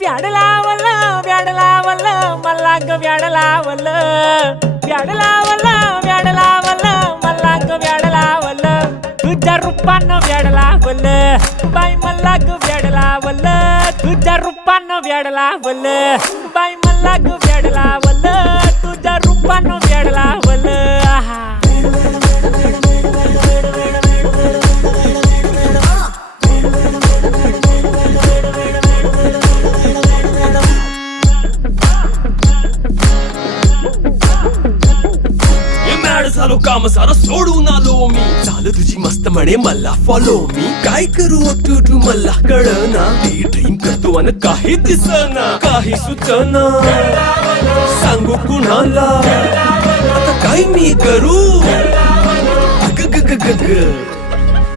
व्याड लावलं व्याड लावलं मला ग व्याड लावलं व्याड लावलं व्याड लावलं मला ग व्याड लावलं तुझ्या रूपानं व्याड लावलं बाई मला ग व्याड लावलं तुझ्या रूपानं व्याड लावलं बाई मला ग व्याड लावलं तुझ्या रूपानं व्याड लावलं आहा झालो काम सारा सोडून आलो मी झालं तुझी मस्त म्हणे मला फॉलो मी काय करू तू मला कळना ड्रीम करतो अन काही दिसना काही सुचना सांगू कुणाला आता काय मी करू ग ग ग ग ग